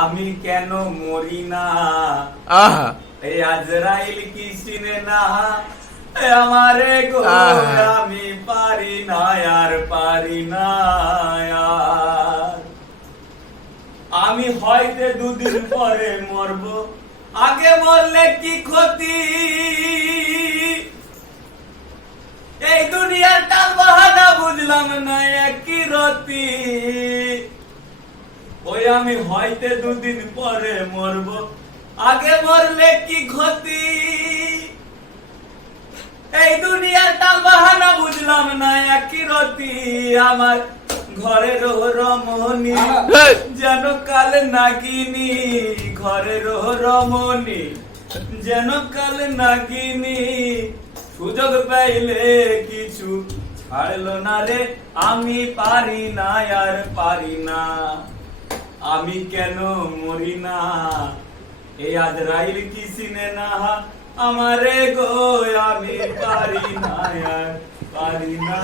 আমি কেন মরি না, আহা এই আজরাইল কি চিনে না আমারে গো, আমি পারি না আর পারি না আর। আমি হয়তো দুদিন পরে মরবো, আগে মরলে কি ক্ষতি, এই দুনিয়ার টাল বাহানা বুঝলাম না একই রতি। ওই আমি হয়তো দুদিন পরে মরবো, আগে মরলে কি ক্ষতি, এই দুনিয়ার টাল বাহানা বুঝলাম না একই রতি। আমার ঘরের রমণী যেন কাল নাগিনী, ঘরের রমণী যেন কাল নাগিনী, সুযোগ পাইলে কিছু ছাড়লো না রে, আমি পারি না আর পারি না। আমি কেন মরি না, এই আজরাইল কি চিনে না আমারে গো, আমি পারি না আর পারি না।